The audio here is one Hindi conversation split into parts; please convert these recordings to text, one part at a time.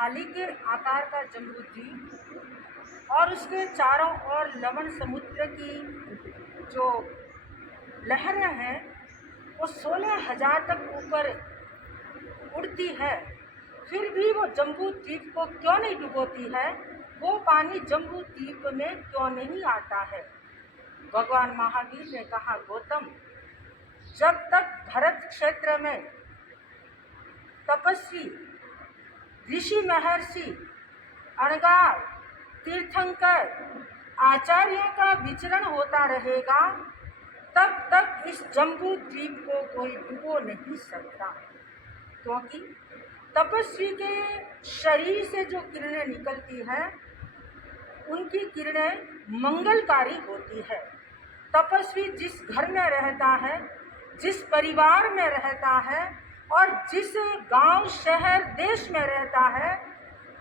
थाली के आकार का जम्बू द्वीप और उसके चारों ओर लवण समुद्र की जो लहरें हैं वो 16,000 तक ऊपर उड़ती है, फिर भी वो जम्बू द्वीप को क्यों नहीं डुबोती है? वो पानी जम्बू द्वीप में क्यों नहीं आता है? भगवान महावीर ने कहा, गौतम, जब तक भरत क्षेत्र में तपस्वी ऋषि महर्षि अणगार तीर्थंकर आचार्यों का विचरण होता रहेगा, तब तक इस जम्बू द्वीप को कोई डुबो नहीं सकता। क्योंकि तपस्वी के शरीर से जो किरणें निकलती हैं उनकी किरणें मंगलकारी होती है। तपस्वी जिस घर में रहता है, जिस परिवार में रहता है और जिस गांव शहर देश में रहता है,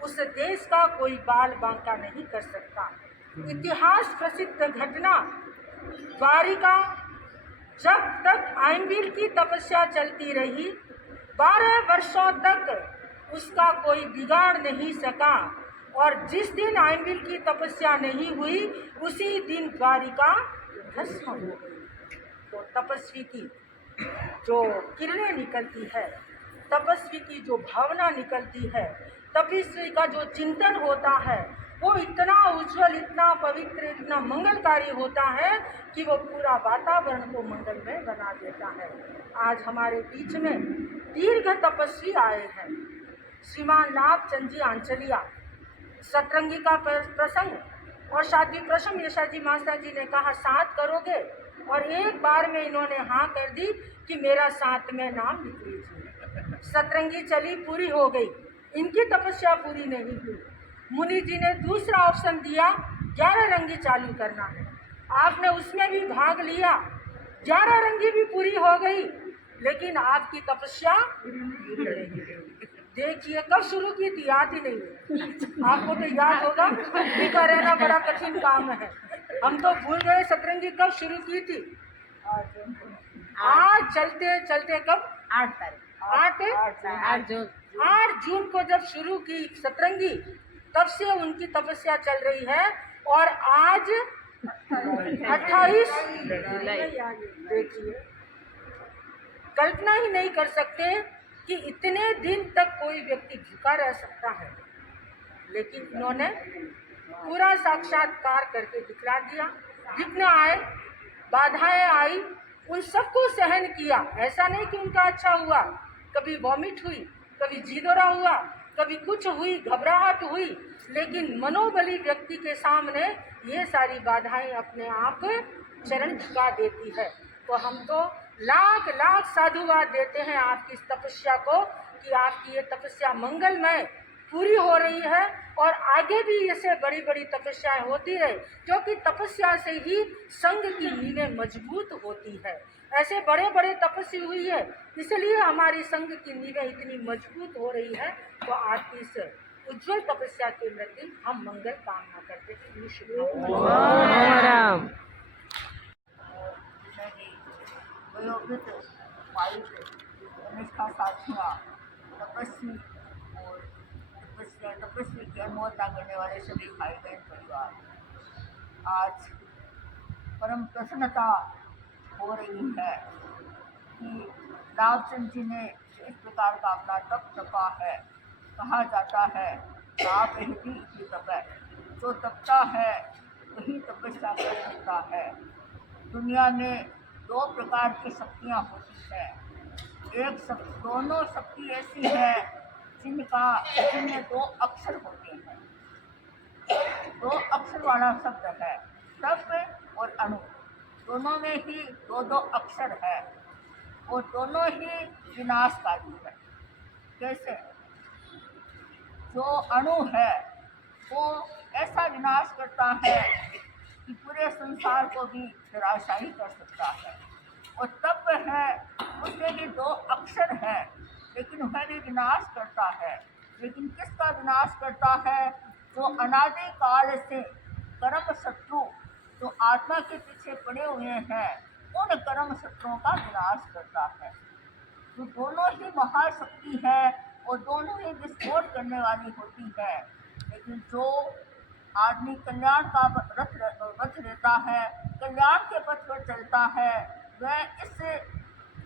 उस देश का कोई बाल बांका नहीं कर सकता। इतिहास प्रसिद्ध घटना, द्वारिका जब तक आइंबिल की तपस्या चलती रही, 12 वर्षों तक उसका कोई बिगाड़ नहीं सका और जिस दिन आइंबिल की तपस्या नहीं हुई उसी दिन द्वारिका भस्म हो गई। तो तपस्वी की जो किरणें निकलती है, तपस्वी की जो भावना निकलती है, तपस्वी का जो चिंतन होता है, वो इतना उज्जवल, इतना पवित्र, इतना मंगलकारी होता है कि वो पूरा वातावरण को मंगलमय बना देता है। आज हमारे बीच में दीर्घ तपस्वी आए हैं, श्रीमान लाभचंद जी आंचलिया। सतरंगी का प्रसंग और शादी प्रसंग यशा जी मास्टर जी ने कहा 7 करोगे, और एक बार में इन्होंने हाँ कर दी कि मेरा 7 में नाम लिख लीजिए। सतरंगी चली, पूरी हो गई, इनकी तपस्या पूरी नहीं हुई। मुनि जी ने दूसरा ऑप्शन दिया, 11 रंगी चालू करना है, आपने उसमें भी भाग लिया, 11 रंगी भी पूरी हो गई, लेकिन आपकी तपस्या देखिए कब शुरू की थी, याद ही नहीं है। आपको तो याद होगा कि रहना बड़ा कठिन काम है, हम तो भूल गए सतरंगी कब शुरू की थी। आज चलते चलते कब, 8 जून को जब शुरू की सतरंगी, तब से उनकी तपस्या चल रही है और आज 28 जुलाई। देखिए, कल्पना ही नहीं कर सकते कि इतने दिन तक कोई व्यक्ति भूखा रह सकता है, लेकिन इन्होंने पूरा साक्षात्कार करके दिखला दिया। विघ्न आए, बाधाएं आई, उन सबको सहन किया। ऐसा नहीं कि उनका अच्छा हुआ, कभी वॉमिट हुई, कभी जीदोरा हुआ, कभी कुछ हुई, घबराहट हुई, लेकिन मनोबली व्यक्ति के सामने ये सारी बाधाएं अपने आप चरण झुका देती है। तो हम तो लाख लाख साधुवाद देते हैं आपकी इस तपस्या को कि आपकी ये तपस्या मंगलमय पूरी हो रही है और आगे भी ऐसे बड़ी बड़ी तपस्याएं होती रहे, क्योंकि तपस्या से ही संघ की नींवें मजबूत होती है। ऐसे बड़े बड़े तपस्या हुई है, इसलिए हमारी संघ की नींवें इतनी मजबूत हो रही है। तो आपकी इस उज्जवल तपस्या के प्रति हम मंगल कामना करते हैं। निष्ठा साथियाँ, तपस्वी और तपस्वी की अनुमोदना करने वाले सभी भाई बहन परिवार, आज परम प्रसन्नता हो रही है कि लाभचंद जी ने इस प्रकार का अपना तप तपा है। कहा जाता है आप ही तप है, जो तपता है वही तपस्या कर सकता है। दुनिया में 2 प्रकार की शक्तियाँ होती है। दोनों शक्ति ऐसी है जिनमें 2 अक्षर होते हैं। 2 अक्षर वाला शब्द है तप और अणु। दोनों में ही 2 अक्षर है और दोनों ही विनाशकारी है। कैसे? जो अणु है वो ऐसा विनाश करता है कि पूरे संसार को भी निराशाही कर सकता है, और तप है उसमें भी 2 अक्षर है, लेकिन वह भी विनाश करता है। लेकिन किसका विनाश करता है? जो अनादि काल से कर्म शत्रु जो आत्मा के पीछे पड़े हुए हैं, उन कर्म शत्रुओं का विनाश करता है। तो दोनों ही महाशक्ति है वो दोनों ही विस्फोट करने वाली होती है। लेकिन जो आदमी कल्याण का रथ लेता है, कल्याण के पथ पर चलता है, वह इस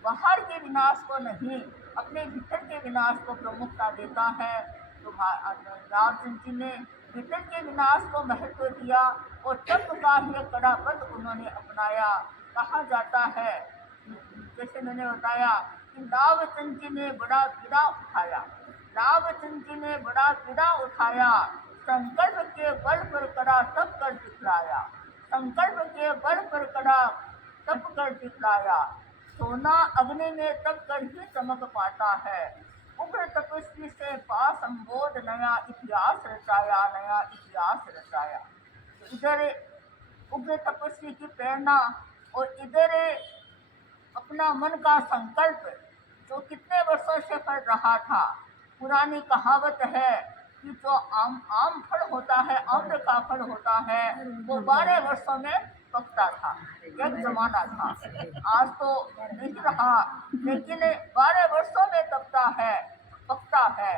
बाहर के विनाश को नहीं, अपने भीतर के विनाश को प्रमुखता देता है। तो रामचंद्र जी ने भीतर के विनाश को महत्व दिया और तप का ही कड़ा पद उन्होंने अपनाया। कहा जाता है, जैसे मैंने बताया, कि रामचंद्र जी ने बड़ा बीड़ा उठाया, रामचंद्र जी ने बड़ा बीड़ा उठाया, संकल्प के बल पर कड़ा तप कर दिखलाया, संकल्प के बल पर कड़ा तप कर दिखलाया। सोना अग्नि में तप कर ही चमक पाता है। उग्र तपस्वी से पास संबोध नया इतिहास रचाया, नया इतिहास रचाया। तो इधर उग्र तपस्वी की प्रेरणा और इधर अपना मन का संकल्प जो कितने वर्षों से पड़ रहा था। पुरानी कहावत है कि जो आम फल होता है, आम्र का फल होता है, वो 12 वर्षों में पकता था। एक जमाना था, आज तो नहीं रहा, लेकिन 12 वर्षों में पकता है।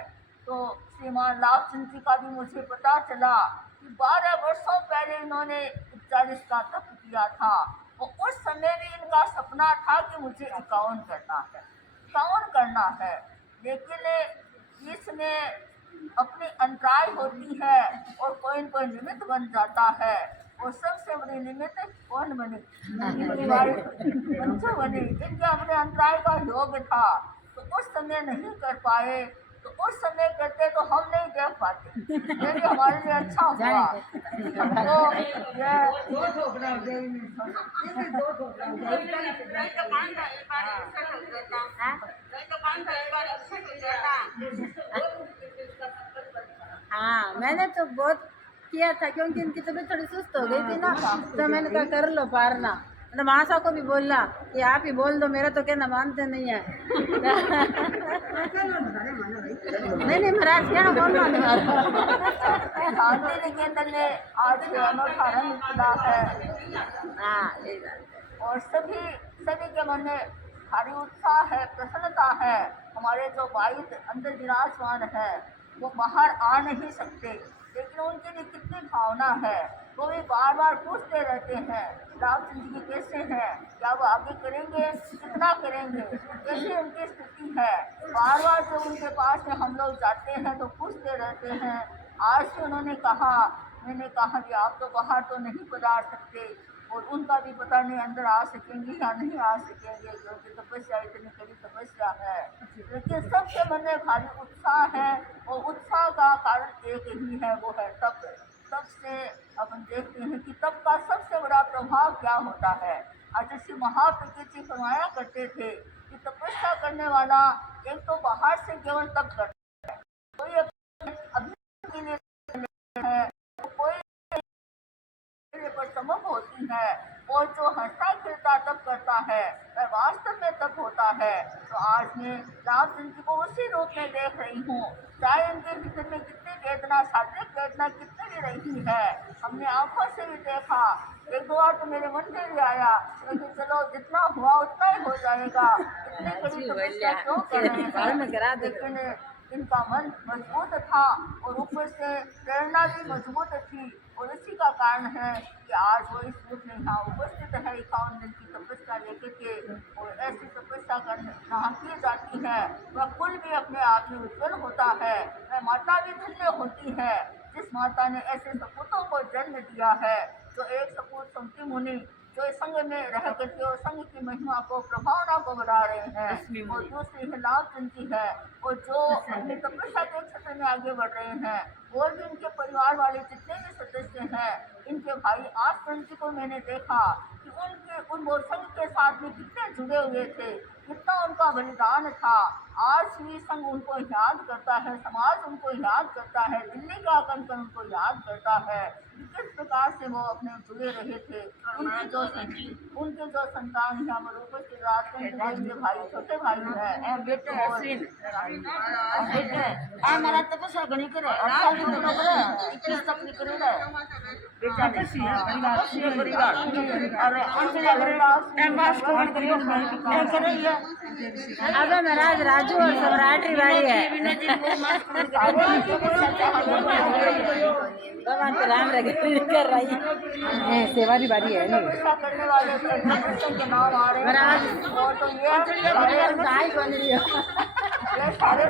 तो श्रीमान लाभचंद जी का भी मुझे पता चला कि 12 वर्षों पहले इन्होंने 41 का तप किया था। वो उस समय भी इनका सपना था कि मुझे 51 करना है, लेकिन इसमें अपनी अंतराय होती है और कोई न कोई निमित्त बन जाता है। और सबसे बड़ी निमित्त कौन बनी? पंचो बनी, जिनके अपने अंतराय का योग था, तो उस समय नहीं कर पाए। तो उस समय करते तो हम नहीं देख पाते, लेकिन हमारे लिए अच्छा हुआ। हाँ, मैंने तो बहुत किया था, क्योंकि इनकी तबीयत थोड़ी सुस्त हो गई थी ना, तो मैंने कहा कर लो पारना। मतलब आशा को भी बोलना कि आप ही बोल दो, मेरा तो कहना मानते नहीं है। नहीं महाराज, क्या कौन मानेगा? शांति निकेतन में आज अनोखा रंग खुला है। हाँ, यही बात। और सभी के मन में भारी उत्साह है, प्रसन्नता है। हमारे जो वाहिद अंदर विराजमान है, वो बाहर आ नहीं सकते, लेकिन उनके लिए कितनी भावना है। वो भी बार बार पूछते रहते हैं, रामचंद्र जी कैसे हैं, क्या वो आगे करेंगे, कितना करेंगे, कैसे उनकी स्थिति है। बार बार जो उनके पास में हम लोग जाते हैं तो पूछते रहते हैं। आज भी उन्होंने कहा, मैंने कहा कि आप तो बाहर तो नहीं पधार सकते, और उनका भी पता नहीं अंदर आ सकेंगे या नहीं आ सकेंगे, क्योंकि तपस्या इतनी कड़ी तपस्या है। लेकिन सबके मन में भारी उत्साह है, और उत्साह का कारण एक ही है, वो है तप। तप से अपन देखते हैं कि तप का सबसे बड़ा प्रभाव क्या होता है। आज श्री महाप्रज्ञ जी फरमाया करते थे कि तपस्या करने वाला एक तो बाहर से केवल तप करता है, कोई अभी है, कोई पर समक होती है, और जो हंसता खिलता तप करता है वह वास्तव में तप होता है। तो आज मैं रामचंद्र जी को उसी रूप में देख रही हूँ, चाहे उनके भीतर में कितनी वेदना, शारीरिक वेदना कितनी भी रही है, हमने आंखों से भी देखा। एक दो बार तो मेरे मन में भी आया, लेकिन चलो जितना हुआ उतना ही हो जाएगा, इतनी बड़ी तपस्या क्यों कर रहे हैं। लेकिन इनका मन मजबूत था और ऊपर से प्रेरणा भी मजबूत थी, और इसी का कारण है कि आज वो इस रूप में यहाँ उपस्थित है। 51 दिन की तपस्या लेकर के, और ऐसी तपस्या यहाँ की जाती है, वह कुल भी अपने आप में उज्जवल होता है। वह माता भी धन्य होती है जिस माता ने ऐसे सपूतों को जन्म दिया है। जो एक सपूत संति मुनि जो संघ में रह करके और संघ की महिमा को, प्रभावना को बढ़ा रहे हैं, और दूसरी है लाभचंद जी है, और जो अपनी तपस्या के क्षेत्र में आगे बढ़ रहे हैं। और भी इनके परिवार वाले जितने भी सदस्य हैं, इनके भाई आसचंद जी को मैंने देखा कि उन वो संघ के साथ में कितने जुड़े हुए थे, कितना उनका बलिदान था। आज भी संघ उनको याद करता है, समाज उनको याद करता है, दिल्ली का कण उनको याद करता है, किस प्रकार से वो अपने जुड़े रहे थे। उनके जो संतान यहाँ पर उपस्थित राजचंद्र भाई, छोटे भाई है, बेटे हमारा तपस्या गणी करे, बेटा अब महाराज राजू और सम्राट की बारी है। भगवान तो राम कर रही है, सेवा की बारी है करने वाले के नाम आ रहे हैं। महाराज और तो ये गाय बन रही हो। सारे